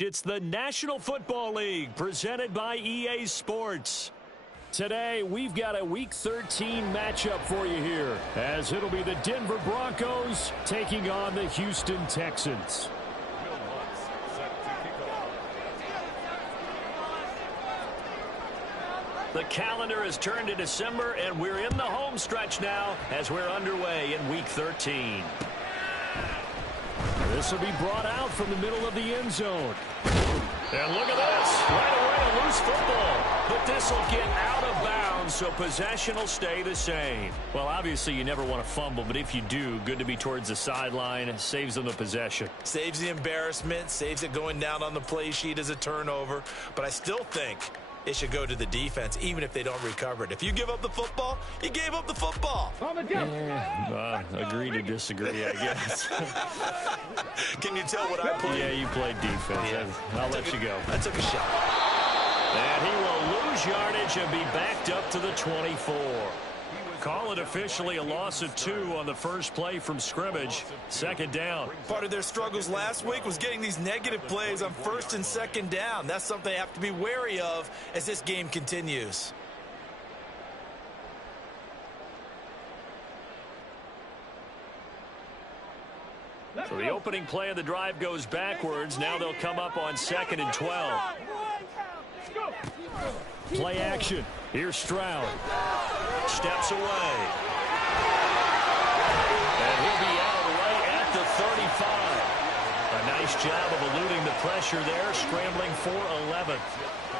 It's the National Football League presented by EA Sports. Today, we've got a Week 13 matchup for you here, as it'll be the Denver Broncos taking on the Houston Texans. The calendar has turned to December, and we're in the home stretch now as we're underway in Week 13. This will be brought out from the middle of the end zone. And look at this. Right away, a loose football. But this will get out of bounds, so possession will stay the same. Well, obviously, you never want to fumble, but if you do, good to be towards the sideline. Saves them the possession. Saves the embarrassment, saves it going down on the play sheet as a turnover. But I still think it should go to the defense, even if they don't recover it. If you give up the football, you gave up the football. Agree to disagree, I guess. Can you tell what I played? Yeah, you played defense. Yeah. I'll let you go. I took a shot. And he will lose yardage and be backed up to the 24. Call it officially a loss of 2 on the first play from scrimmage. Second down. Part of their struggles last week was getting these negative plays on first and second down. That's something they have to be wary of as this game continues. So the opening play of the drive goes backwards. Now they'll come up on 2nd and 12. Play action. Here's Stroud. Steps away. And he'll be out right at the 35. A nice job of eluding the pressure there, scrambling for 11.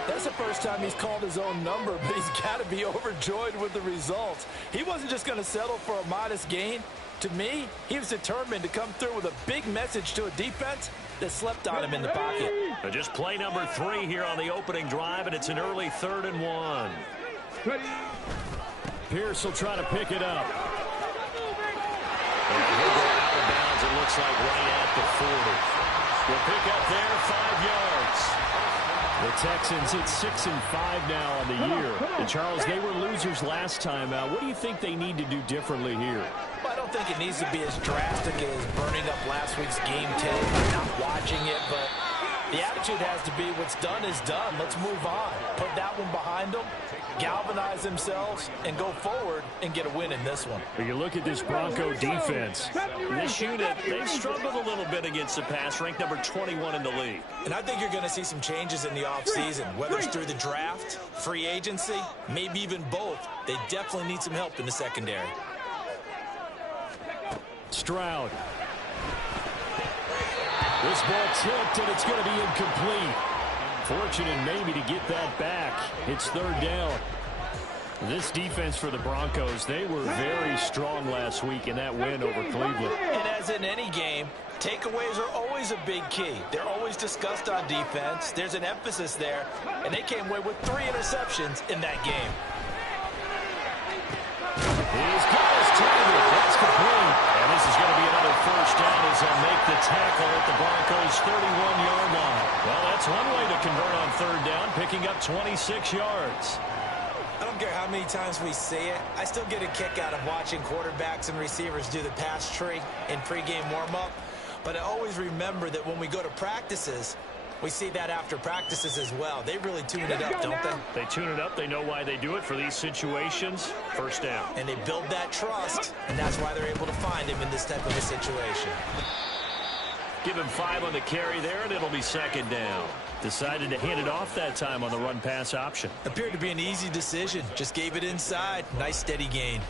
That's the first time he's called his own number, but he's got to be overjoyed with the results. He wasn't just going to settle for a modest gain. To me, he was determined to come through with a big message to a defense that slept on him in the pocket. Just play number 3 here on the opening drive, and it's an early 3rd and 1. Pierce will try to pick it up. And he'll go out of bounds, it looks like right at the 40. We'll pick up there 5 yards. The Texans at 6-5 now on the year. And Charles, they were losers last time out. What do you think they need to do differently here? Well, I don't think it needs to be as drastic as burning up last week's game tape, not watching it, but the attitude has to be what's done is done. Let's move on. Put that one behind them, galvanize themselves, and go forward and get a win in this one. When you look at this Bronco defense, this unit, they've struggled a little bit against the pass, ranked number 21 in the league. And I think you're going to see some changes in the offseason, whether it's through the draft, free agency, maybe even both. They definitely need some help in the secondary. Stroud. This ball tipped, and it's going to be incomplete. Fortunate maybe to get that back. It's 3rd down. This defense for the Broncos, they were very strong last week in that win over Cleveland. And as in any game, takeaways are always a big key. They're always discussed on defense. There's an emphasis there, and they came away with 3 interceptions in that game. He's got his target. That's complete. And this is going to be another 1st down as they'll make the tackle at the Broncos' 31-yard line. Well, that's one way to convert on 3rd down, picking up 26 yards. I don't care how many times we say it, I still get a kick out of watching quarterbacks and receivers do the pass tree in pregame warm-up. But I always remember that when we go to practices, we see that after practices as well. They really tune it up, don't they? They tune it up. They know why they do it for these situations. 1st down. And they build that trust, and that's why they're able to find him in this type of a situation. Give him 5 on the carry there, and it'll be 2nd down. Decided to hand it off that time on the run-pass option. Appeared to be an easy decision. Just gave it inside. Nice, steady gain.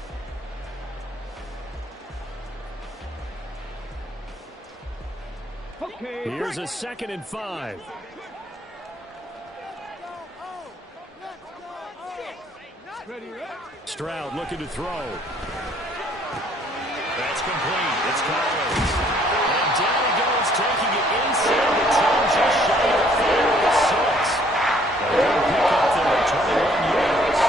Here's a 2nd and 5. Stroud looking to throw. That's complete. It's Collins. And down he goes, taking it inside the 10, just shy of the 6. A good pick up there, 21 yards.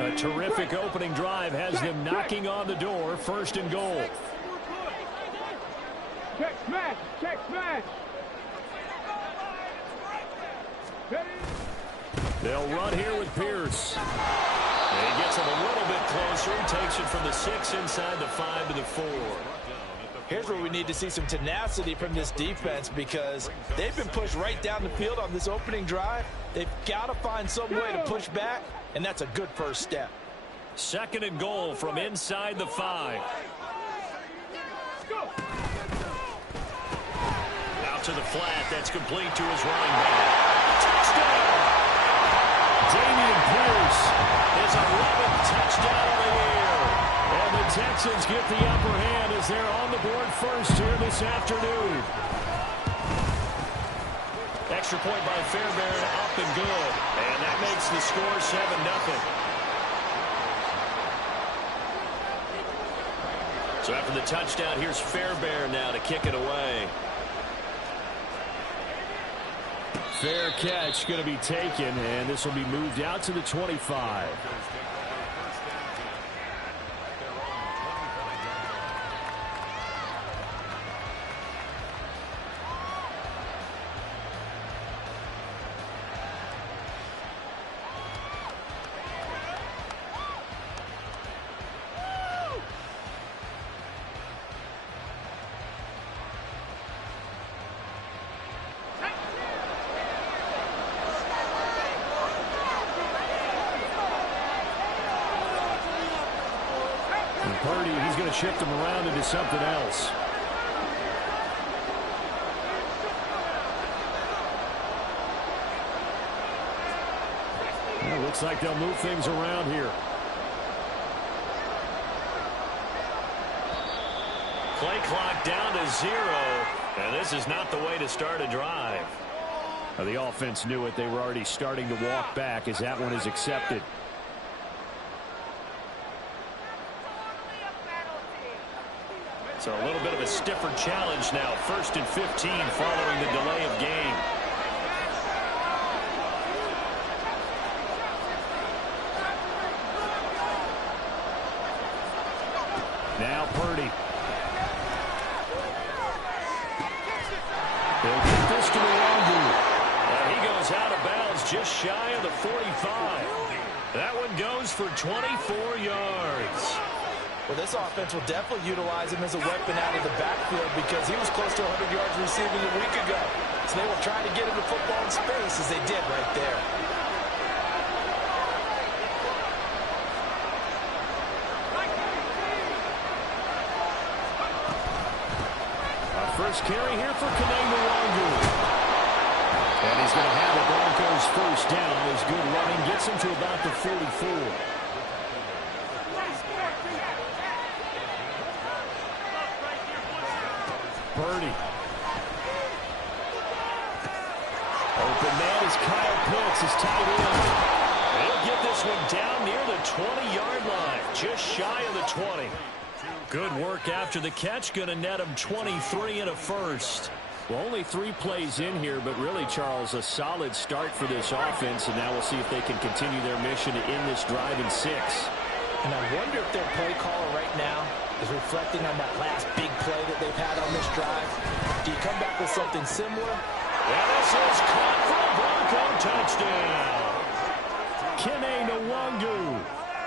A terrific opening drive has them knocking on the door. 1st and goal. Check smash! Check smash! They'll run here with Pierce. And he gets him a little bit closer. He takes it from the 6 inside the 5 to the 4. Here's where we need to see some tenacity from this defense because they've been pushed right down the field on this opening drive. They've got to find some way to push back, and that's a good first step. 2nd and goal from inside the 5. Out to the flat. That's complete to his running back. Touchdown! Dameon Pierce, his 11th touchdown of the year. And the Texans get the upper hand as they're on the board first here this afternoon. Extra point by Fairbairn, up and good. And that makes the score 7-0. So after the touchdown, here's Fairbairn now to kick it away. Fair catch going to be taken, and this will be moved out to the 25. Purdy, he's going to shift him around into something else. Well, looks like they'll move things around here. Play clock down to 0, and this is not the way to start a drive. Well, the offense knew it. They were already starting to walk back as that one is accepted. So a little bit of a stiffer challenge now. 1st and 15 following the delay of game. Now Purdy. They'll get this to Nwangu. And he goes out of bounds just shy of the 45. That one goes for 24 yards. Well, this offense will definitely utilize him as a weapon out of the backfield because he was close to 100 yards receiving a week ago. So they will try to get him the football in space as they did right there. Our first carry here for Nwangu. And he's going to have the Broncos first down. His good running gets him to about the 44. Purdy. Open man is Kyle Pitts, his tight end. He'll get this one down near the 20-yard line, just shy of the 20. Good work after the catch, going to net him 23 and a first. Well, only 3 plays in here, but really, Charles, a solid start for this offense, and now we'll see if they can continue their mission to end this drive in 6. And I wonder if their play caller right now is reflecting on that last big play that they've had on this drive. Do you come back with something similar? And this is caught for a Bronco touchdown. Nwangu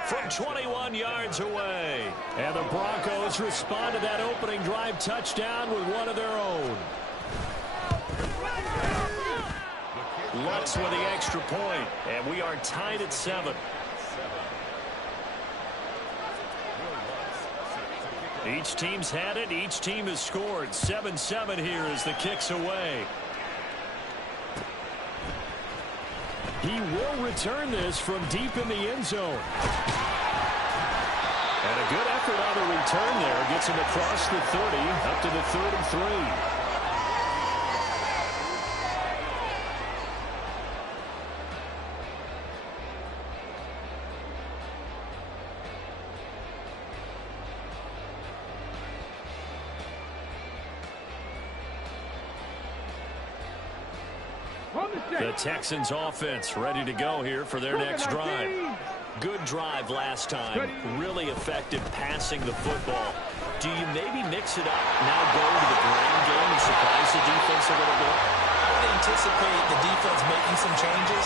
from 21 yards away. And the Broncos respond to that opening drive touchdown with one of their own. Lutz with the extra point, and we are tied at 7. Each team's had it. Each team has scored. 7-7 here as the kick's away. He will return this from deep in the end zone. And a good effort on the return there. Gets him across the 30, up to the 33. The Texans offense ready to go here for their next drive. Good drive last time. Really effective passing the football. Do you maybe mix it up, now go to the ground game and surprise the defense a little bit? I would anticipate the defense making some changes,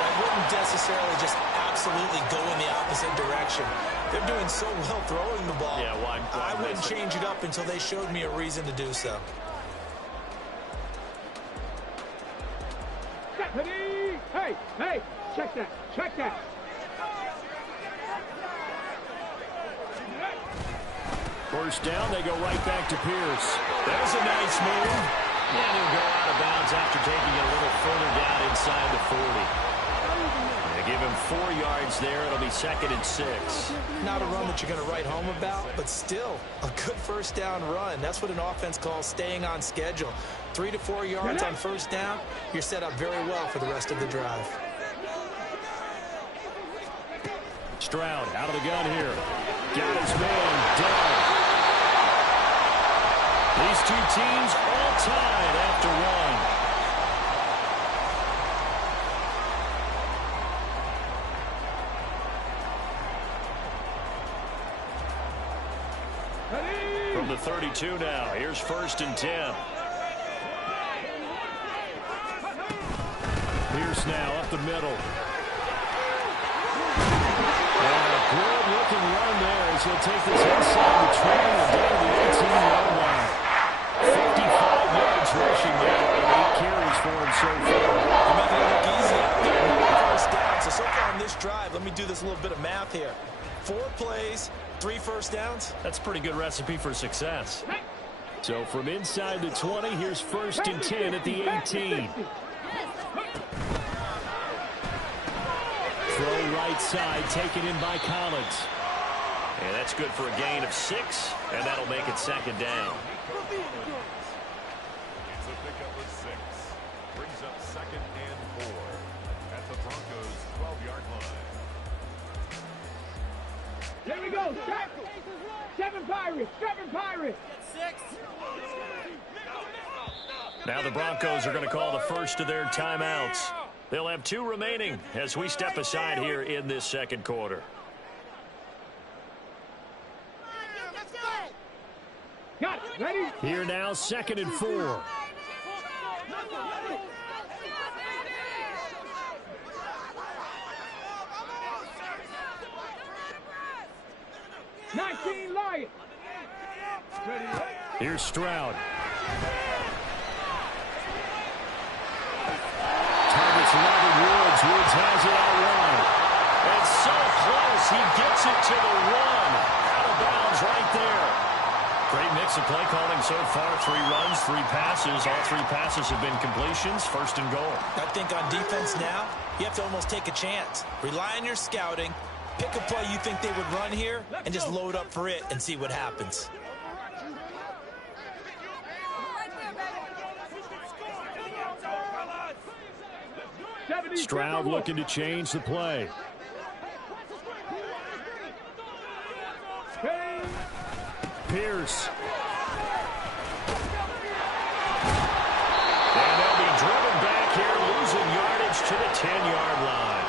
but I wouldn't necessarily just absolutely go in the opposite direction. They're doing so well throwing the ball. Yeah, why I wouldn't change it up until they showed me a reason to do so. Hey, check that. First down, they go right back to Pierce. There's a nice move. And he'll go out of bounds after taking it a little further down inside the 40. They give him 4 yards there. It'll be 2nd and 6. Not a run that you're going to write home about, but still a good first down run. That's what an offense calls staying on schedule. 3 to 4 yards on first down, you're set up very well for the rest of the drive. Stroud out of the gun here. Got his man down. These two teams all tied after one. From the 32 now, here's 1st and 10. Pierce now up the middle. And a good-looking run there as he'll take this inside the 20 and down to the 18-yard line. 55 yards rushing there with 8 carries for him so far. They're making it look easy out there. First down. So far on this drive, let me do this little bit of math here. 4 plays, 3 first downs. That's a pretty good recipe for success. So from inside the 20, here's 1st and 10 at the 18. Throw right side, taken in by Collins. And that's good for a gain of 6, and that'll make it 2nd down. It's a pickup of 6. Brings up 2nd and 4 at the Broncos' 12-yard line. There we go. 7 Pirates. 6. Now the Broncos are going to call the first of their timeouts. They'll have 2 remaining as we step aside here in this 2nd quarter. Got it. Ready? Here now, 2nd and 4. Lions. Here's Stroud. Targets Robert Woods. Woods has it out wide. And so close. He gets it to the 1. Out of bounds right there. Great mix of play calling so far. 3 runs, 3 passes. All 3 passes have been completions. 1st and goal. I think on defense now, you have to almost take a chance. Rely on your scouting. Pick a play you think they would run here and just load up for it and see what happens. Stroud looking to change the play. Pierce. And they'll be driven back here, losing yardage to the 10-yard line.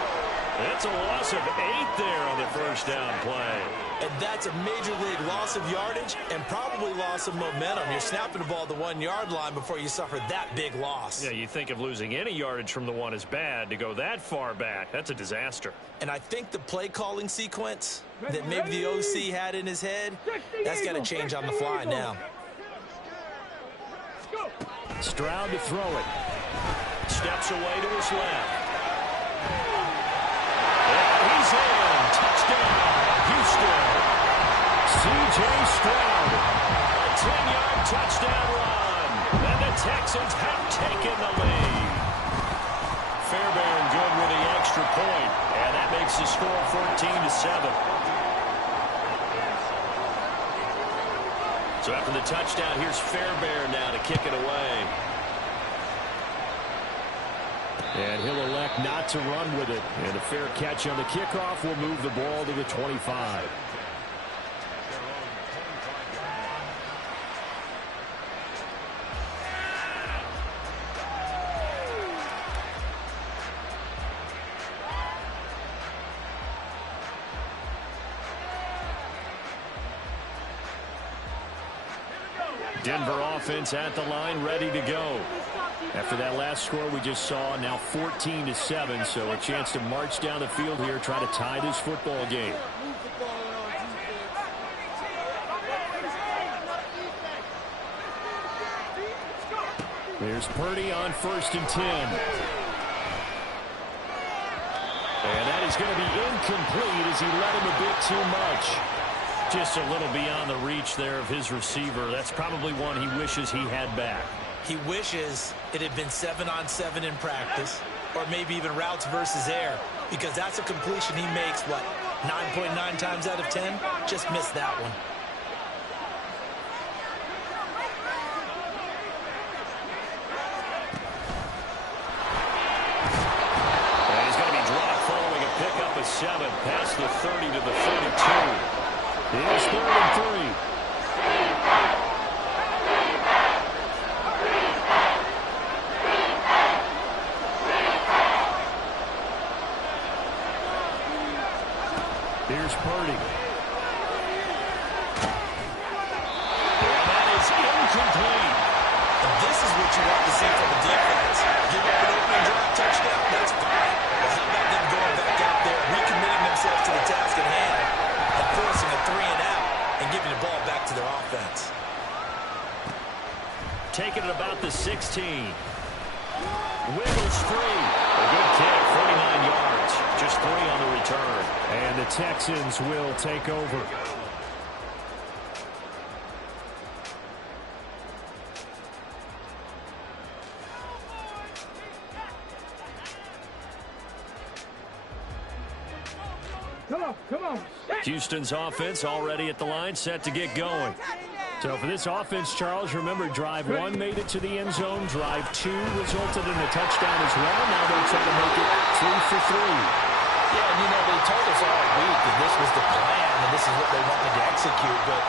That's a loss of 8 there on the first down play. And that's a major league loss of yardage and probably loss of momentum. You're snapping the ball at the 1-yard line before you suffer that big loss. Yeah, you think of losing any yardage from the 1 is bad. To go that far back, that's a disaster. And I think the play calling sequence that maybe the OC had in his head, that's got to change on the fly now. Stroud to throw it. Steps away to his left. He's in. Touchdown, Houston. C.J. Stroud. A 10-yard touchdown run. And the Texans have taken the lead. Fairbairn good with the extra point. And that makes the score 14-7. So after the touchdown, here's Fairbairn now to kick it away. And he'll elect not to run with it. And a fair catch on the kickoff will move the ball to the 25. Denver offense at the line, ready to go. After that last score we just saw, now 14-7, so a chance to march down the field here, try to tie this football game. There's Purdy on 1st and 10. And that is going to be incomplete as he led him a bit too much. Just a little beyond the reach there of his receiver. That's probably one he wishes he had back. He wishes it had been 7-on-7 in practice, or maybe even routes versus air, because that's a completion he makes, what, 9.9 times out of 10? Just missed that one. And he's going to be dropped following a pickup of 7 past the 30 to the 32. Here's 3rd and 3. Here's Purdy. And that is incomplete. And this is what you want to see from the defense. Give up an opening drive touchdown, that's fine. But how about them going back out there, recommitting themselves to the task at hand, and forcing a 3-and-out and giving the ball back to their offense. Taking it about the 16. Wiggles free. A good kick, 49 yards. Just 3 on the return. And the Texans will take over. Come on. Houston's offense already at the line, set to get going. So for this offense, Charles, remember, drive 1 made it to the end zone. Drive 2 resulted in a touchdown as well. Now they're trying to make it 3 for 3. Yeah, and they told us all week that this was the plan and this is what they wanted to execute, but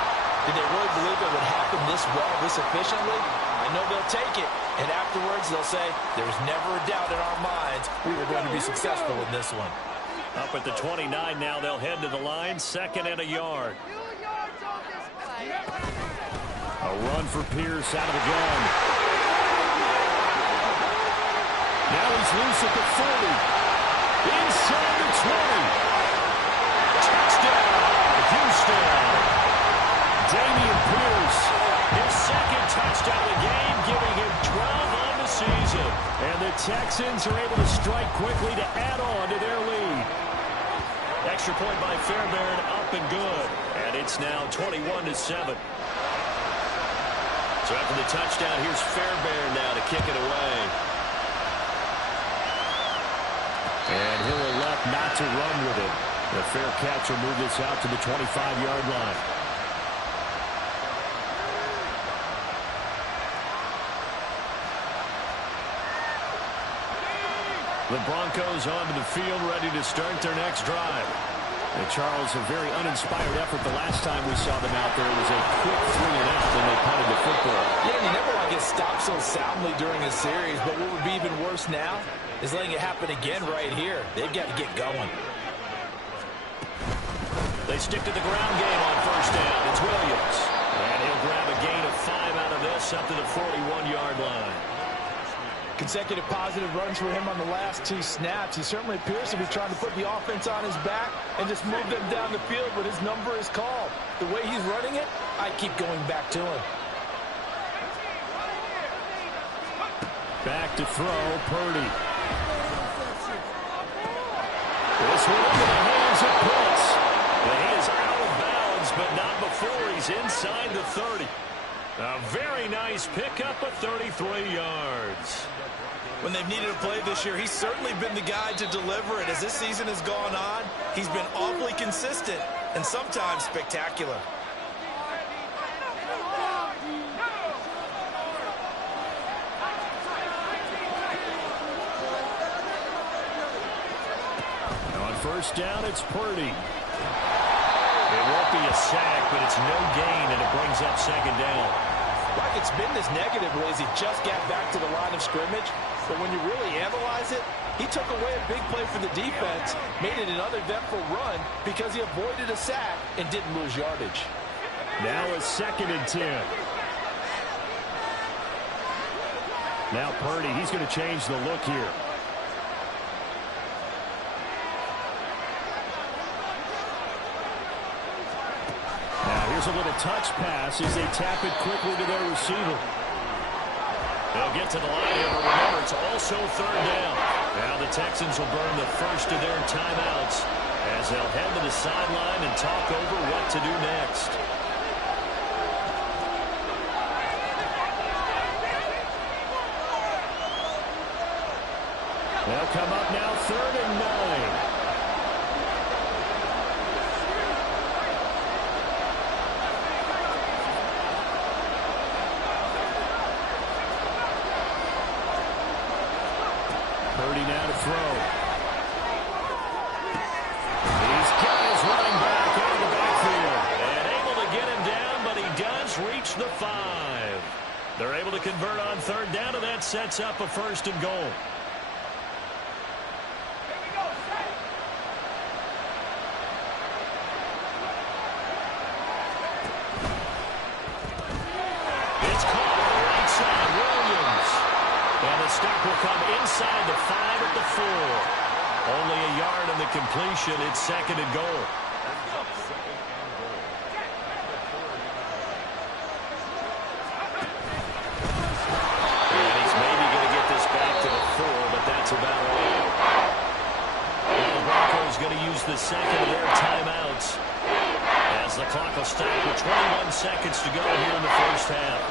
did they really believe it would happen this well, this efficiently? I know they'll take it, and afterwards they'll say, there was never a doubt in our minds we were going to be successful in this one. Up at the 29 now, they'll head to the line, 2nd and a yard. A run for Pierce out of the gun. Now he's loose at the 40. Inside the 20. Touchdown, Houston. Damian Pierce, his 2nd touchdown of the game, giving him 12 on the season. And the Texans are able to strike quickly to add on to their lead. Extra point by Fairbairn, up and good. And it's now 21-7. So after the touchdown, here's Fairbairn now to kick it away. And he'll elect not to run with it. The fair catch will move this out to the 25-yard line. The Broncos onto the field, ready to start their next drive. And Charles, a very uninspired effort the last time we saw them out there. It was a quick 3-and-out, and they punted the football. Yeah, and you never want to get stopped so soundly during a series, but what would be even worse now is letting it happen again right here. They've got to get going. They stick to the ground game on 1st down. It's Williams. And he'll grab a gain of 5 out of this up to the 41-yard line. Consecutive positive runs for him on the last 2 snaps. He certainly appears to be trying to put the offense on his back and just move them down the field, but his number is called. The way he's running it, I keep going back to him. Back to throw, Purdy. This one into the hands of Pitts. And he is out of bounds, but not before he's inside the 30. A very nice pickup of 33 yards. When they've needed a play this year, he's certainly been the guy to deliver it. As this season has gone on, he's been awfully consistent and sometimes spectacular. On 1st down, it's Purdy. It won't be a sack, but it's no gain, and it brings up 2nd down. Like it's been this negative as he just got back to the line of scrimmage. But when you really analyze it, he took away a big play for the defense, made it an uneventful run because he avoided a sack and didn't lose yardage. Now a 2nd and 10. Now Purdy, he's going to change the look here. Now here's a little touch pass as they tap it quickly to their receiver. They'll get to the line here, but remember, it's also third down. Now the Texans will burn the first of their timeouts as they'll head to the sideline and talk over what to do next. They'll come up now, 3rd and 9. Purdy now to throw. He's got his running back out of the backfield. And able to get him down, but he does reach the 5. They're able to convert on 3rd down, and that sets up a 1st and goal. It's caught on the right side. Williams. And the stop will come inside the 5 at the 4. Only a yard on the completion. It's 2nd and goal. And he's maybe going to get this back to the 4, but that's about all. Now the Broncos going to use the 2nd of their timeouts as the clock will stop with 21 seconds to go here in the first half.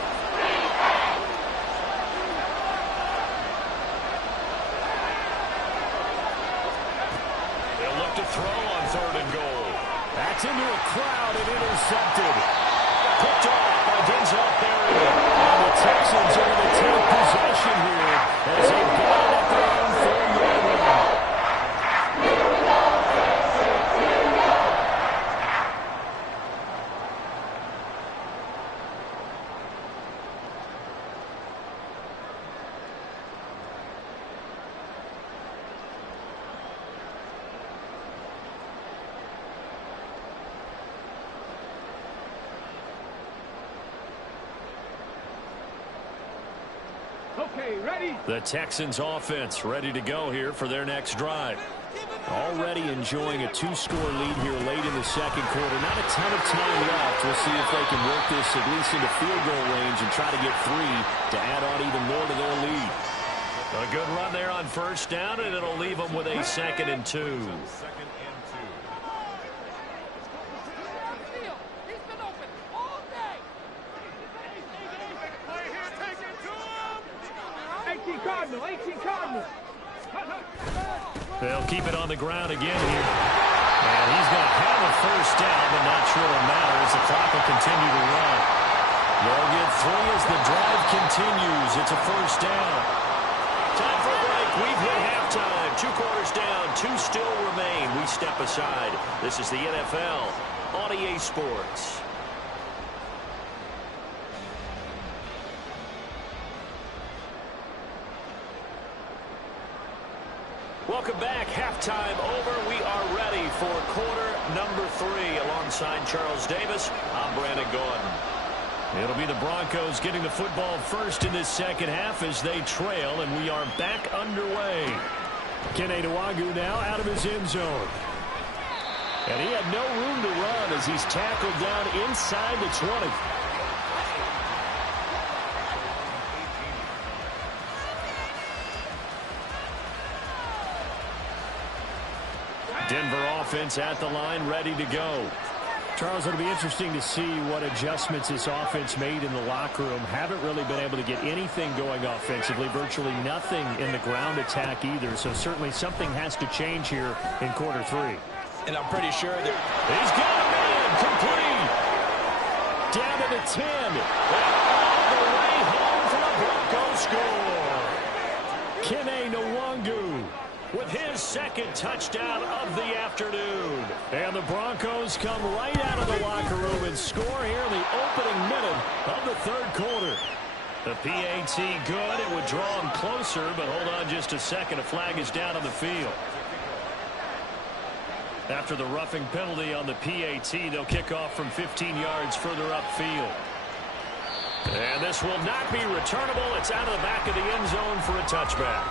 To throw on 3rd and goal. That's into a crowd and intercepted. Picked off by Denzel Berry. And the Texans are going to take possession here as they've got it at their own 4-yard line. Okay, ready? The Texans offense ready to go here for their next drive. Already enjoying a 2-score lead here late in the 2nd quarter. Not a ton of time left. We'll see if they can work this at least into field goal range and try to get 3 to add on even more to their lead. A good run there on 1st down, and it'll leave them with a 2nd and 2. Cardinal. They'll keep it on the ground again here. And he's going to have a 1st down, but not sure it'll matter as the clock will continue to run. They'll get 3 as the drive continues. It's a 1st down. Time for a break. We've hit halftime. 2 quarters down. 2 still remain. We step aside. This is the NFL on EA Sports. Welcome back. Halftime over. We are ready for quarter number 3. Alongside Charles Davis, I'm Brandon Gordon. It'll be the Broncos getting the football first in this 2nd half as they trail, and we are back underway. Kene Nwangwu now out of his end zone. And he had no room to run as he's tackled down inside the 20. Denver offense at the line, ready to go. Charles, it'll be interesting to see what adjustments this offense made in the locker room. Haven't really been able to get anything going offensively, virtually nothing in the ground attack either. So certainly something has to change here in quarter 3. And I'm pretty sure that he's got a man complete. Down to the 10. And all the way home for the Broncos score. Kene Nwangwu with his 2nd touchdown of the afternoon. And the Broncos come right out of the locker room and score here in the opening minute of the 3rd quarter. The PAT good. It would draw him closer, but hold on just a second. A flag is down on the field. After the roughing penalty on the PAT, they'll kick off from 15 yards further upfield. And this will not be returnable. It's out of the back of the end zone for a touchback.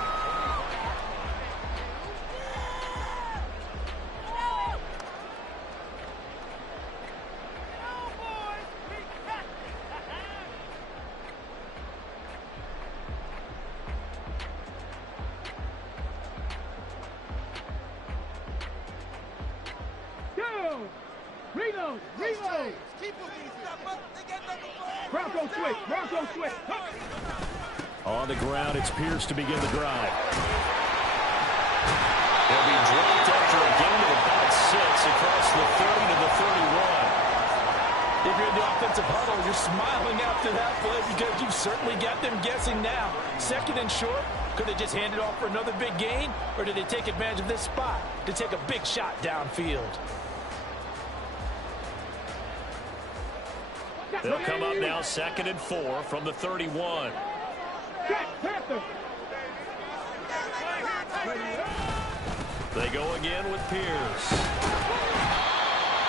On the ground, it's Pierce to begin the drive. He'll be dropped after a gain of about 6 across the 30 to the 31. If you're in the offensive huddle, you're smiling after that play because you've certainly got them guessing now. Second and short, could they just hand it off for another big gain? Or did they take advantage of this spot to take a big shot downfield? They'll come up now 2nd and 4 from the 31. They go again with Pierce.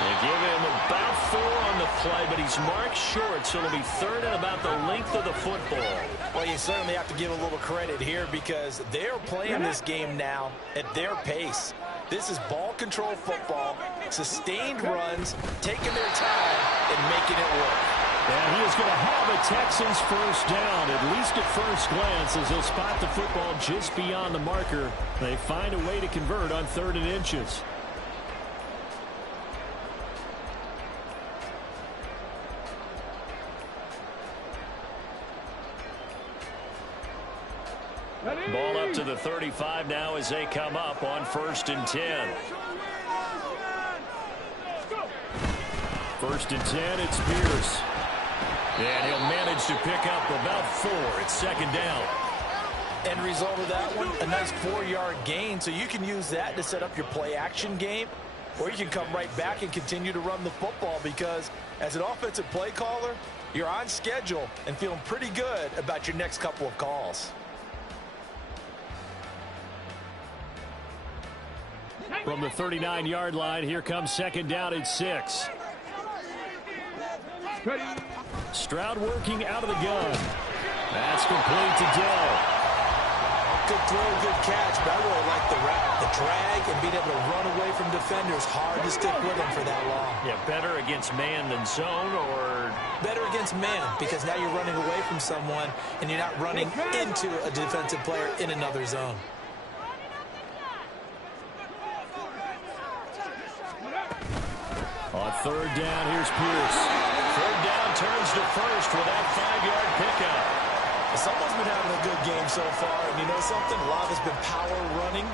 They give him about 4 on the play, but he's marked short, so it'll be 3rd and about the length of the football. Well, you certainly have to give a little credit here because they're playing this game now at their pace. This is ball control football, sustained runs, taking their time and making it work. And he is going to have a Texans first down, at least at first glance, as they'll spot the football just beyond the marker. They find a way to convert on 3rd and inches. Ball up to the 35 now as they come up on 1st and 10. 1st and 10, it's Pierce. And he'll manage to pick up about 4. It's 2nd down. End result of that one, a nice 4-yard gain. So you can use that to set up your play-action game, or you can come right back and continue to run the football because as an offensive play caller, you're on schedule and feeling pretty good about your next couple of calls. From the 39-yard line, here comes 2nd down and 6. Stroud working out of the gun. That's complete to Dell. Good throw, good catch, but I really like the route, the drag, and being able to run away from defenders. Hard to stick with them for that long. Yeah, better against man than zone, or better against man, because now you're running away from someone and you're not running into a defensive player in another zone. On 3rd down, here's Pierce. 3rd down turns to first with that 5-yard pickup. Someone's been having a good game so far, and you know something? A lot has been power running.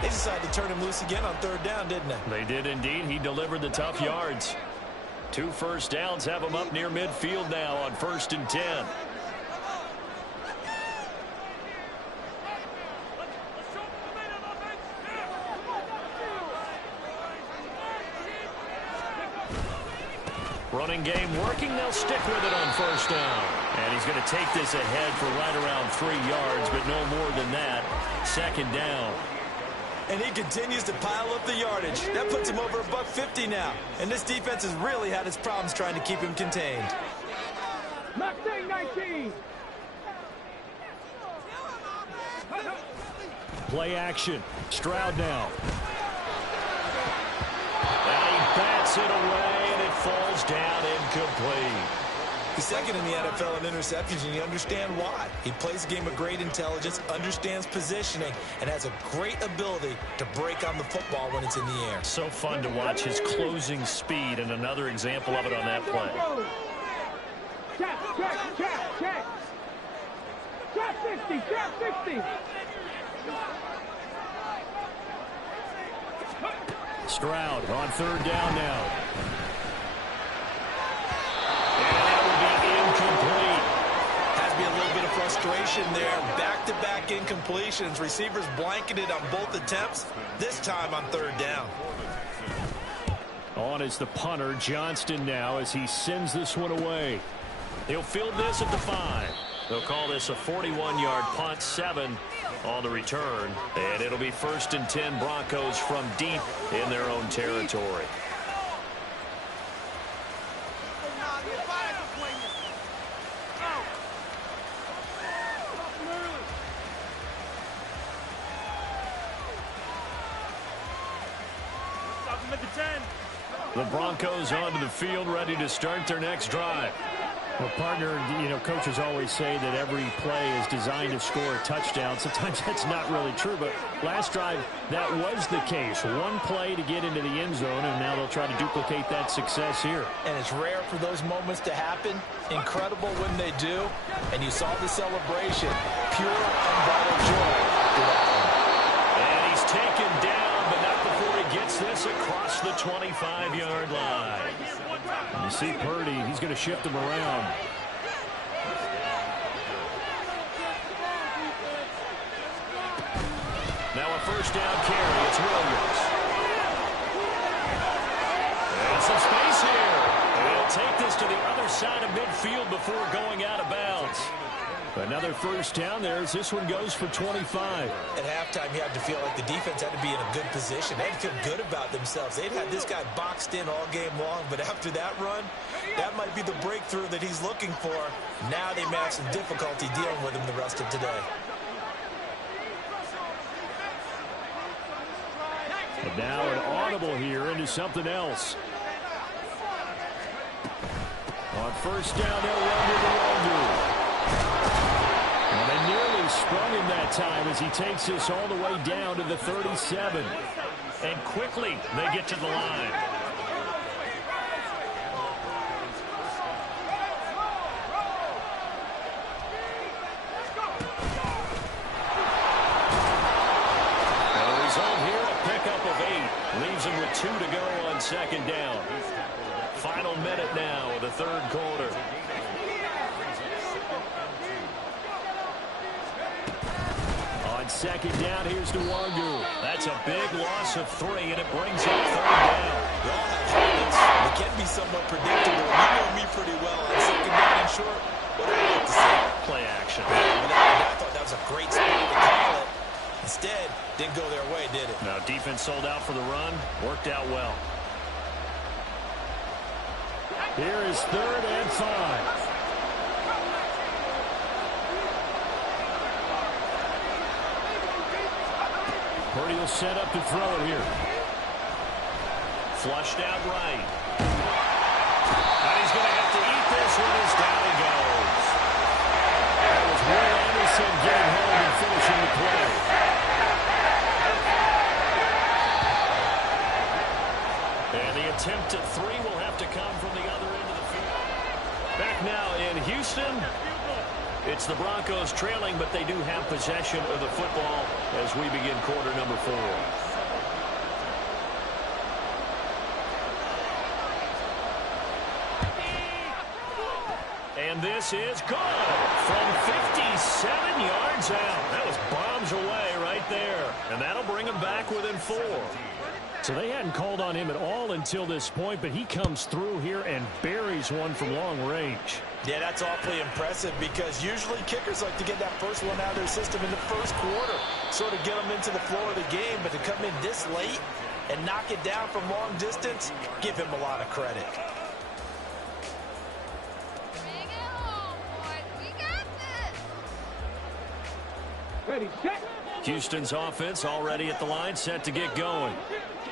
They decided to turn him loose again on 3rd down, didn't they? They did indeed. He delivered the tough yards. 2 first downs have him up near midfield now on 1st and 10. Running game working. They'll stick with it on 1st down. And he's going to take this ahead for right around 3 yards, but no more than that. 2nd down. And he continues to pile up the yardage. That puts him over $150 now. And this defense has really had its problems trying to keep him contained. Mustang 19. Play action. Stroud now. And he bats it away, and it falls down incomplete. He's 2nd in the NFL in interceptions, and you understand why. He plays a game of great intelligence, understands positioning, and has a great ability to break on the football when it's in the air. So fun to watch his closing speed, and another example of it on that play. Check. Check 60. Stroud on 3rd down now. And that will be incomplete. Has to be a little bit of frustration there. Back-to-back incompletions. Receivers blanketed on both attempts, this time on 3rd down. On is the punter, Johnston, now as he sends this one away. He'll field this at the 5. They'll call this a 41-yard punt, 7 on the return. And it'll be 1st and 10 Broncos from deep in their own territory. The Broncos onto the field, ready to start their next drive. Well, partner, coaches always say that every play is designed to score a touchdown. Sometimes that's not really true, but last drive, that was the case. One play to get into the end zone, and now they'll try to duplicate that success here. And it's rare for those moments to happen. Incredible when they do. And you saw the celebration. Pure, unbridled joy after that one. And he's taken down, but not before he gets this across the 25-yard line. And you see Purdy, he's going to shift him around. Now a first down carry. It's Williams. And some space here. They'll take this to the other side of midfield before going out of bounds. Another first down there as this one goes for 25. At halftime, you had to feel like the defense had to be in a good position. They had to feel good about themselves. They'd had this guy boxed in all game long, but after that run, that might be the breakthrough that he's looking for. Now they may have some difficulty dealing with him the rest of today. But now an audible here into something else. On first down, they'll run to the Wonder. Well, they nearly sprung him that time as he takes this all the way down to the 37. And quickly they get to the line. And the result here, a pickup of 8. Leaves him with 2 to go on second down. Final minute now of the third quarter. Second down, here's to Wangu. That's a big loss of 3, and it brings up third down. They all have habits. They can be somewhat predictable. You know me pretty well. On second down and short, what do I like to say? Play action. I thought that was a great spot to call it. Instead, didn't go their way, did it? Now, defense sold out for the run. Worked out well. Here is 3rd and 5. Purdy will set up to throw it here. Flushed out right. And he's going to have to eat this one as down he goes. That was Will Anderson getting home and finishing the play. And the attempt at 3 will have to come from the other end of the field. Back now in Houston. It's the Broncos trailing, but they do have possession of the football as we begin quarter number 4. And this is good from 57 yards out. That was bombs away right there. And that'll bring him back within 4. So they hadn't called on him at all until this point, but he comes through here and buries one from long range. Yeah, that's awfully impressive because usually kickers like to get that first one out of their system in the first quarter, sort of get them into the flow of the game, but to come in this late and knock it down from long distance, give him a lot of credit. Bring it home, boys. We got this. Ready, set. Houston's offense already at the line, set to get going.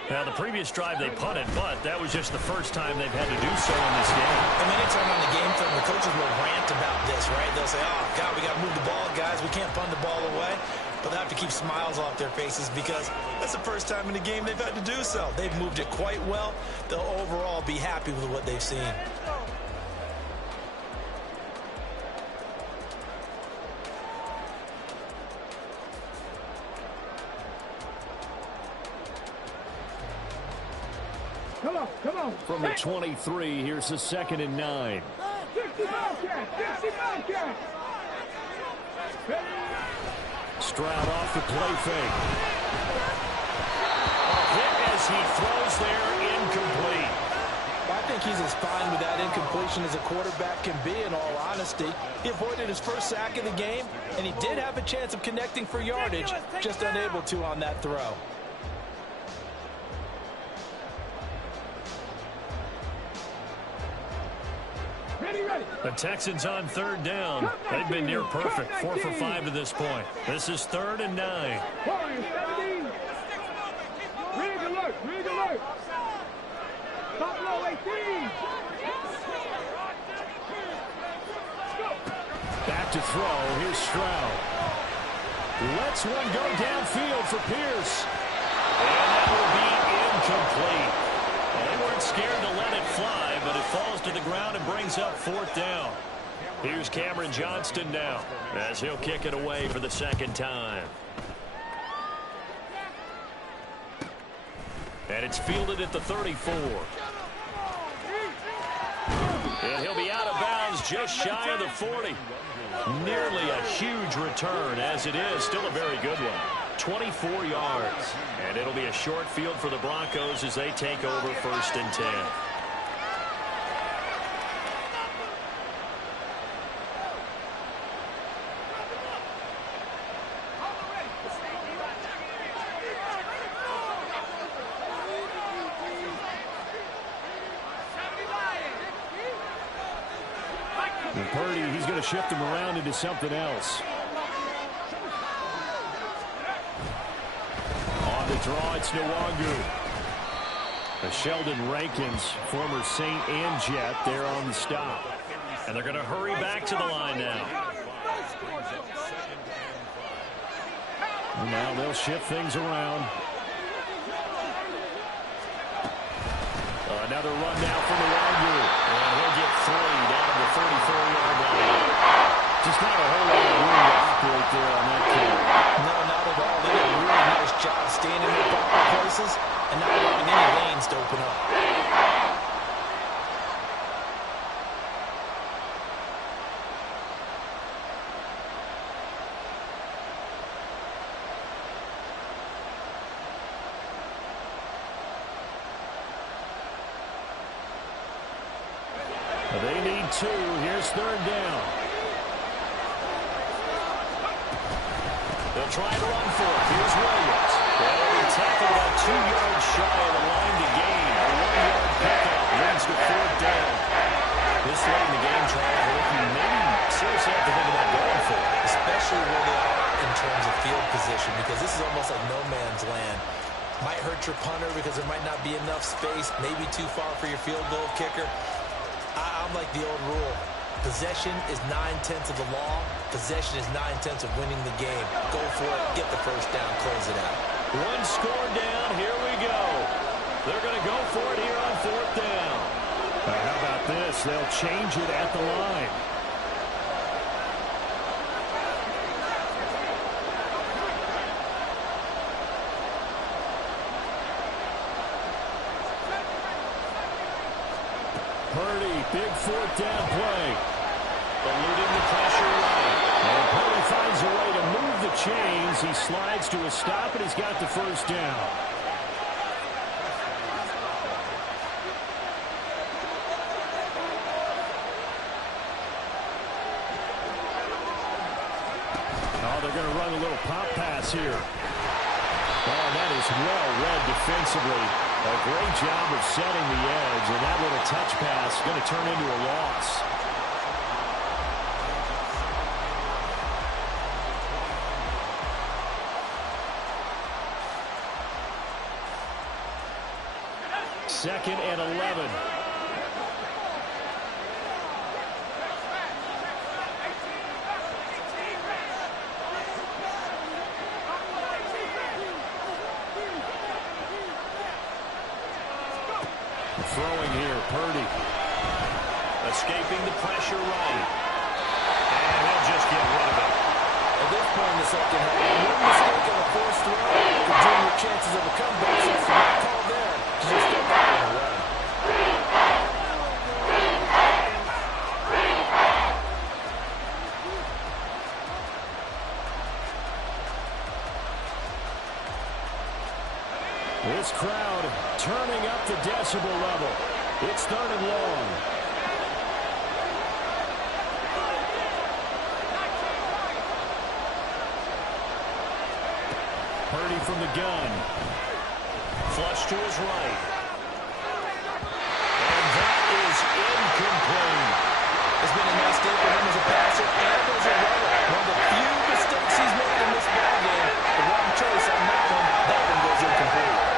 Now, the previous drive they punted, but that was just the first time they've had to do so in this game. And anytime on the game film, the coaches will rant about this, right? They'll say, oh, God, we got to move the ball, guys. We can't punt the ball away. But they have to keep smiles off their faces because that's the first time in the game they've had to do so. They've moved it quite well. They'll overall be happy with what they've seen. Come on. From the 23, here's the 2nd and 9. 60 Bobcat. Stroud off the play fake. Hit as he throws there, incomplete. I think he's as fine with that incompletion as a quarterback can be, in all honesty. He avoided his first sack of the game, and he did have a chance of connecting for yardage, just unable to on that throw. The Texans on 3rd down. They've been near perfect, 4 for 5 to this point. This is 3rd and 9. Rig alert. Back to throw. Here's Stroud. Lets one go downfield for Pierce. And that will be incomplete. Well, they weren't scared to let it fly, but it falls to the ground and brings up 4th down. Here's Cameron Johnston now, as he'll kick it away for the 2nd time. And it's fielded at the 34. And he'll be out of bounds just shy of the 40. Nearly a huge return, as it is. Still a very good one. 24 yards. And it'll be a short field for the Broncos as they take over 1st and 10. And Purdy, he's going to shift him around into something else. On the draw, it's Nwangu. Sheldon Rankins, former Saint and Jet, there on the stop. And they're going to hurry back to the line now. And now they'll shift things around. Another run now from Nwangu. And he'll get 3 down to the 34-yard line. Just not a whole lot of room to operate there on that kick. No, not at all. They did a really nice job staying in their proper places and not allowing any lanes to open up. They need 2. Here's 3rd down. They'll try to run for it. Here's Williams. Well, he tackled about 2 yards shy of the line to gain. A 1-yard pickup leads to 4th down. This late in the game, Travis, you maybe seriously have to think about going for it. Especially where they are in terms of field position, because this is almost like no man's land. Might hurt your punter because there might not be enough space, maybe too far for your field goal kicker. I'm like the old rule. Possession is 9/10 of the law. Possession is 9/10 of winning the game. Go for it. Get the 1st down. Close it out. 1 score down. Here we go. They're going to go for it here on 4th down. How about this? They'll change it at the line. Purdy, big 4th down play. Eluding the pressure right. And Purdy finds a way to move the chains. He slides to a stop, and he's got the 1st down. Oh, they're going to run a little pop pass here. Oh, that is well read defensively. A great job of setting the edge, and that little touch pass is going to turn into a loss. Second and 11. Throwing here, Purdy. Escaping the pressure right. And he'll just get rid of it. At this point in the 2nd half, one mistake on a forced throw could dim your chances of a comeback. So it's not called there. Just step out and run. This crowd turning up the decibel level. It's 3rd and long. Purdy from the gun. Flush to his right. And that is incomplete. It's been a nice day for him as a passer and as a runner. One of the few mistakes he's made in this ballgame. The wrong choice on that one. That one goes incomplete.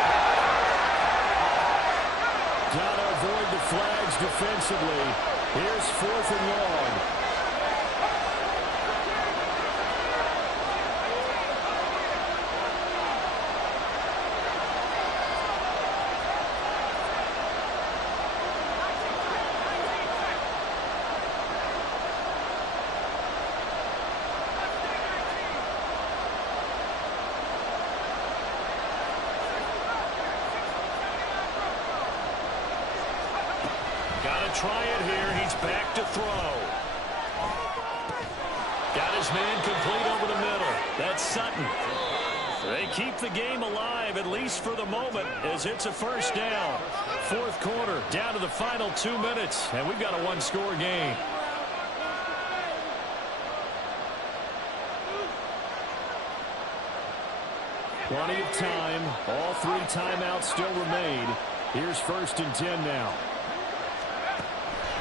Dono 4th and long. Try it here. He's back to throw. Got his man complete over the middle. That's Sutton. They keep the game alive, at least for the moment, as it's a first down. 4th quarter, down to the final 2 minutes, and we've got a one-score game. Plenty of time. All 3 timeouts still remain. Here's 1st and 10 now.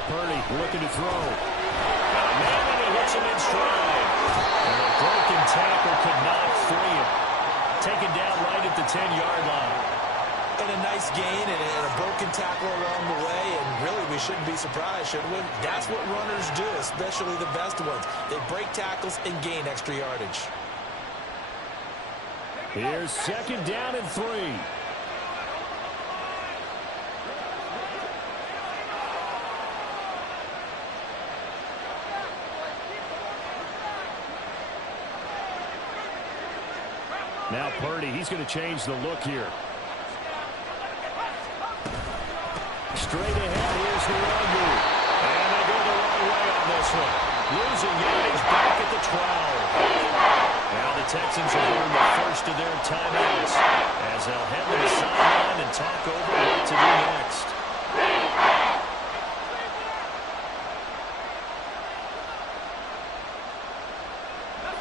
Purdy looking to throw. Got a man and he hits him in stride. And a broken tackle could not free him. Taken down right at the 10-yard line. And a nice gain and a broken tackle along the way. And really, we shouldn't be surprised, should we? That's what runners do, especially the best ones. They break tackles and gain extra yardage. Here's 2nd down and 3. Now Purdy, he's going to change the look here. Straight ahead, here's the run move. And they go the wrong way on this one. Losing yardage back at the 12. Now the Texans have earned the first of their timeouts as they'll head to the sideline and talk over what to do next.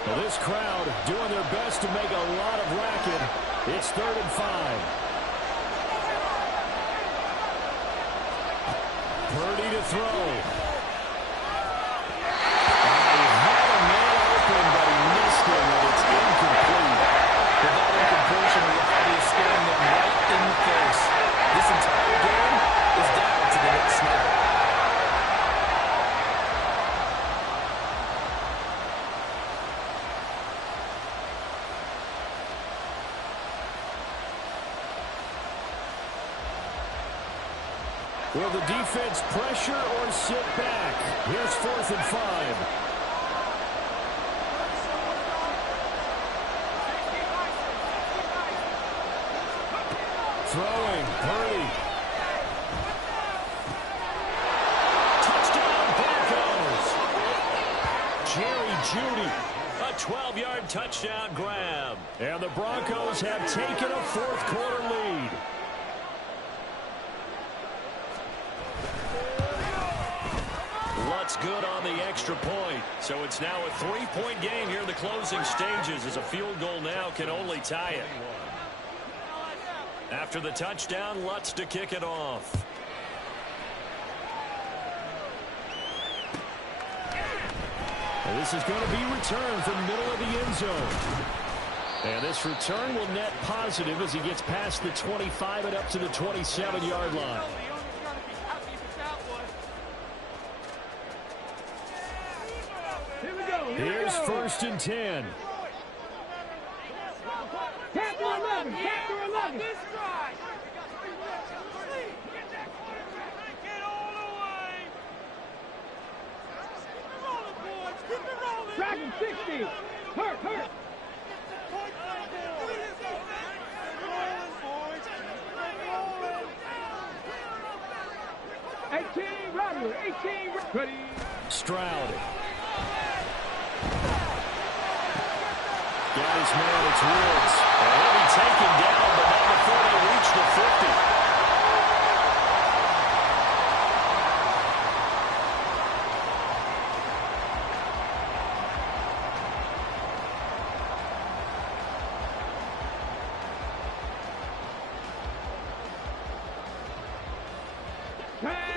Well, this crowd doing their best to make a lot of racket. It's 3rd and 5. Purdy to throw. He had a man open, but he missed him, and it's incomplete. But that incompletion reality is staring them right in the face. This entire game is down to the next snap. Will the defense pressure or sit back? Here's 4th and 5. Throwing, Purdy. Touchdown, Broncos. Jerry Jeudy. A 12-yard touchdown grab. And the Broncos have taken a 4th quarter lead. Lutz good on the extra point. So it's now a 3-point game here in the closing stages as a field goal now can only tie it. After the touchdown, Lutz to kick it off. And this is going to be returned from the middle of the end zone. And this return will net positive as he gets past the 25 and up to the 27-yard line. Here's 1st and 10. Captain 11, Captain 11. Dragon 60. Hurt. 18, Rodney. 18, ready. Stroud. Got his man, it's Woods. And he'll be taken down, but not before they reach the 50.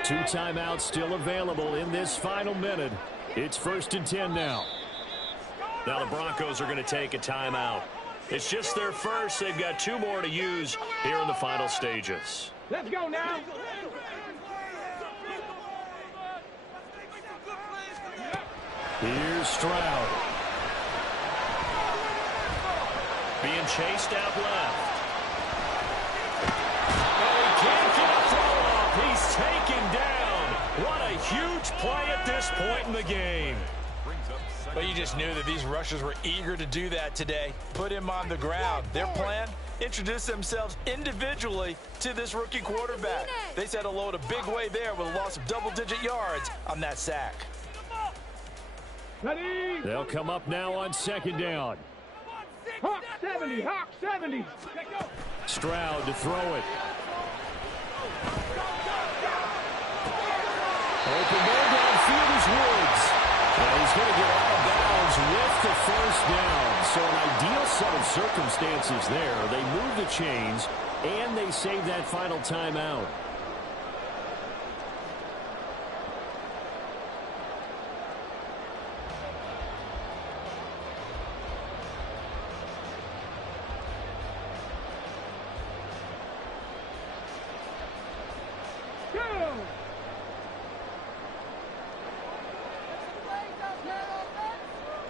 Two timeouts still available in this final minute. It's 1st and 10 now. Now the Broncos are going to take a timeout. It's just their first. They've got 2 more to use here in the final stages. Let's go now. Here's Stroud. Being chased out left. Oh, he can't get a throw off. He's taken down. What a huge play at this point in the game. But you just knew that these rushers were eager to do that today. Put him on the ground. Their plan, introduce themselves individually to this rookie quarterback. They said hello in a big way there with a loss of double-digit yards on that sack. Ready? They'll come up now on second down. Hawk 70, Hawk 70. Stroud to throw it. Open ball downfield is Woods. And he's going to get out of bounds with the first down. So an ideal set of circumstances there. They move the chains, and they save that final timeout. Go!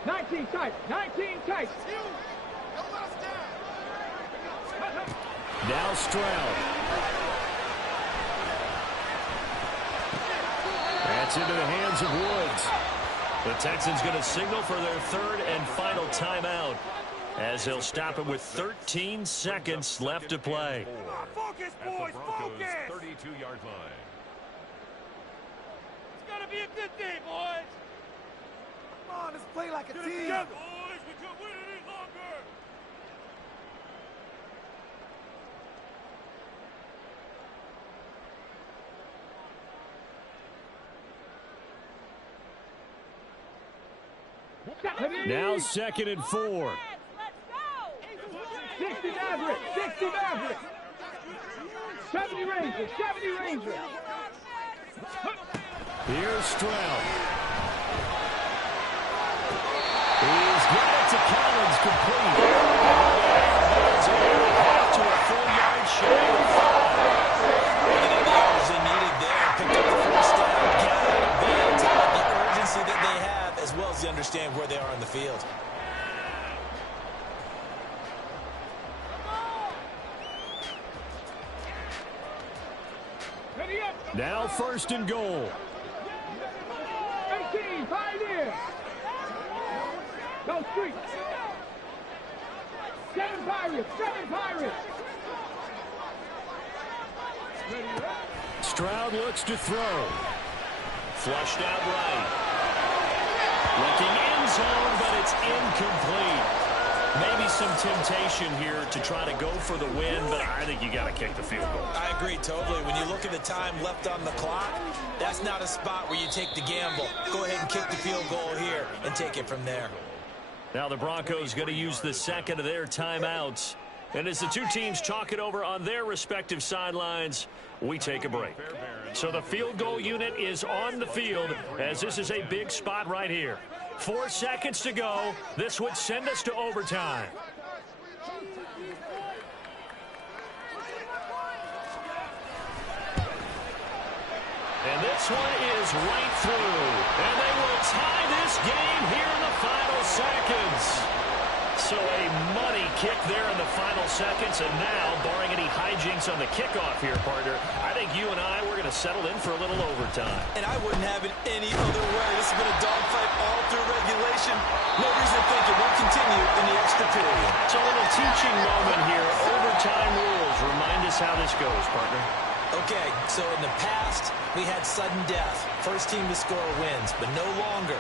19 tight, 19 tight. Now Stroud. That's into the hands of Woods. The Texans going to signal for their third and final timeout as they'll stop it with 13 seconds left to play. Focus, boys, focus! 32-yard line. It's gonna be a good day, boys. Come on, let's play like a team. Together. Boys, we can't wait any longer. Now second and 4. 60 Maverick, 60 Maverick. 70 Ranger, 70 Ranger. Here's Stroud. He's got it to Collins, complete. It's half to a full-yard share of 5. Getting the yards they needed there. Picked up the first down. Got out of bounds. The urgency that they have, as well as they understand where they are on the field. Ready up. Now first and goal. 18, Pioneer. Go street. 7 Pirates, 7 Pirates. Ready up. Stroud looks to throw. Flushed out right. Looking end zone, but it's incomplete. Maybe some temptation here to try to go for the win, but I think you got to kick the field goal. I agree totally. When you look at the time left on the clock, that's not a spot where you take the gamble. Go ahead and kick the field goal here and take it from there. Now the Broncos going to use the second of their timeouts. And as the two teams talk it over on their respective sidelines, we take a break. So the field goal unit is on the field as this is a big spot right here. 4 seconds to go. This would send us to overtime. And this one is right through. And they will tie this game here in the final seconds. So a money kick there in the final seconds. And now, barring any hijinks on the kickoff here, partner, I think you and I, we're going to settle in for a little overtime. And I wouldn't have it any other way. This has been a dogfight all through regulation. No reason to think it won't continue in the extra period. It's a little teaching moment here. Overtime rules. Remind us how this goes, partner. Okay, so in the past, we had sudden death. First team to score wins, but no longer.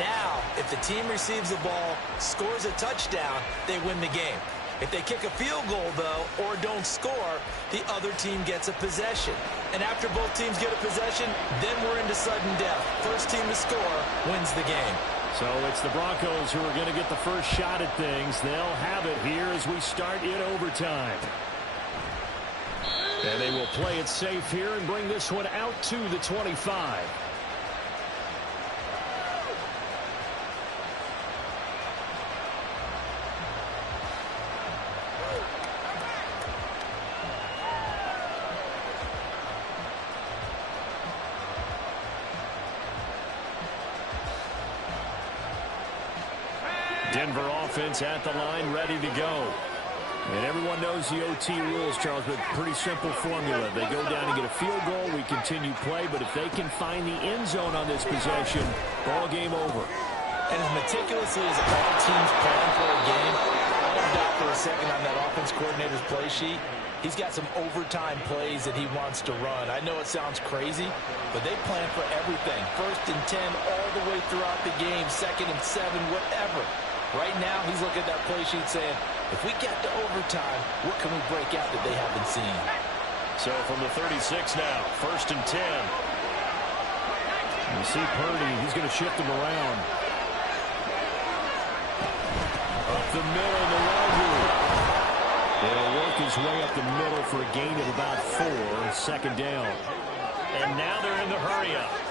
Now, if the team receives the ball, scores a touchdown, they win the game. If they kick a field goal, though, or don't score, the other team gets a possession. And after both teams get a possession, then we're into sudden death. First team to score wins the game. So it's the Broncos who are going to get the first shot at things. They'll have it here as we start in overtime. And they will play it safe here and bring this one out to the 25. Denver offense at the line, ready to go. And everyone knows the OT rules, Charles, but pretty simple formula. They go down and get a field goal, we continue play, but if they can find the end zone on this possession, ball game over. And as meticulously as all teams plan for a game, I don't doubt for a second on that offense coordinator's play sheet, he's got some overtime plays that he wants to run. I know it sounds crazy, but they plan for everything. 1st and 10 all the way throughout the game, 2nd and 7, whatever. Right now, he's looking at that play sheet saying, if we get to overtime, what can we break out that they haven't seen? So from the 36 now, 1st and 10. You see Purdy, he's going to shift him around. Up the middle, Nwogu. He'll work his way up the middle for a gain of about 4, 2nd down. And now they're in the hurry-up.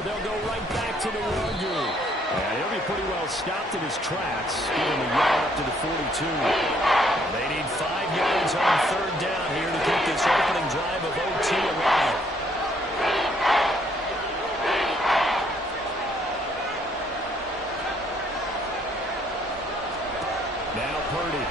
They'll go right back to Nwogu. And he'll be pretty well stopped in his tracks. Give him a yard up to the 42. They need 5 yards on 3rd down here to keep this opening drive of OT alive. Now Purdy.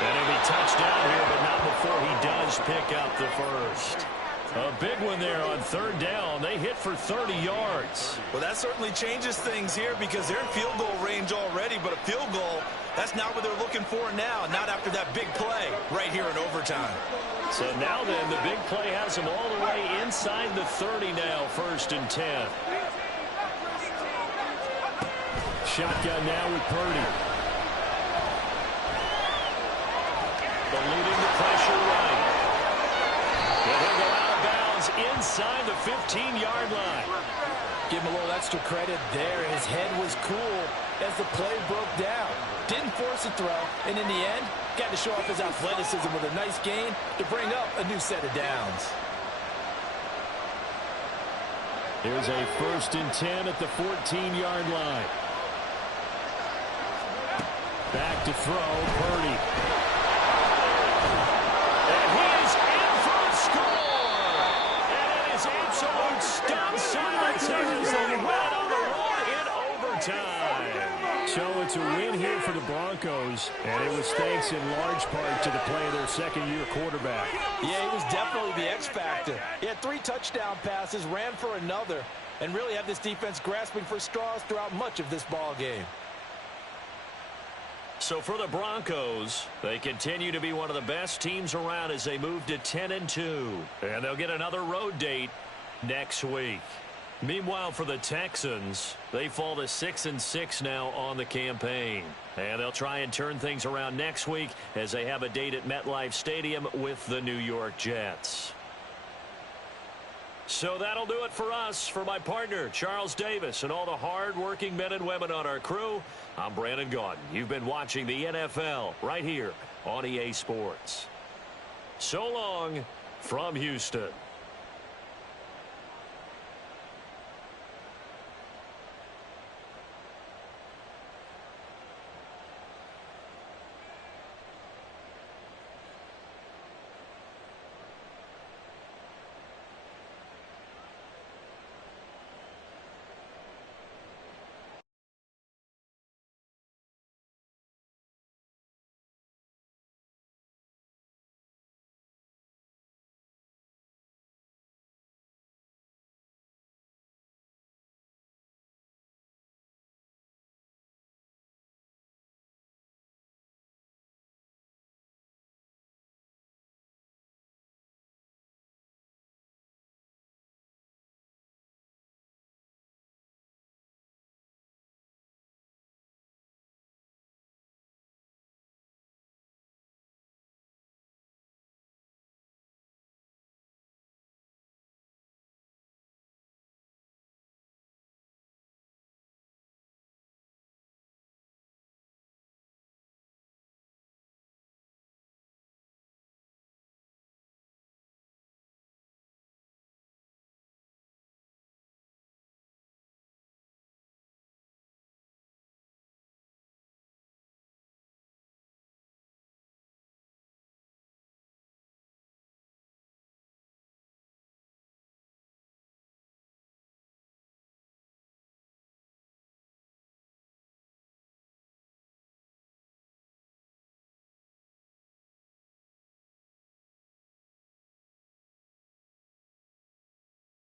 And he'll be touchdown here, but not before he does pick up the first. A big one there on 3rd down. They hit for 30 yards. Well, that certainly changes things here because they're in field goal range already, but a field goal, that's not what they're looking for now, not after that big play right here in overtime. So now then, the big play has them all the way inside the 30 now, 1st and 10. Shotgun now with Purdy. Eluding the pressure right. And he'll go out of bounds inside the 15-yard line. Give him a little extra credit there. His head was cool as the play broke down. Didn't force a throw, and in the end, got to show off his athleticism with a nice gain to bring up a new set of downs. Here's a 1st and 10 at the 14-yard line. Back to throw, Purdy. And he is in for a score! And it is absolute stun silence as they win on the road in overtime. So it's a win here for the Broncos, and it was thanks in large part to the play of their 2nd-year quarterback. Yeah, he was definitely the X factor. He had 3 touchdown passes, ran for another, and really had this defense grasping for straws throughout much of this ball game. So for the Broncos, they continue to be one of the best teams around as they move to 10-2. And they'll get another road date next week. Meanwhile, for the Texans, they fall to 6-6 now on the campaign. And they'll try and turn things around next week as they have a date at MetLife Stadium with the New York Jets. So that'll do it for us. For my partner, Charles Davis, and all the hard-working men and women on our crew, I'm Brandon Gaudin. You've been watching the NFL right here on EA Sports. So long from Houston.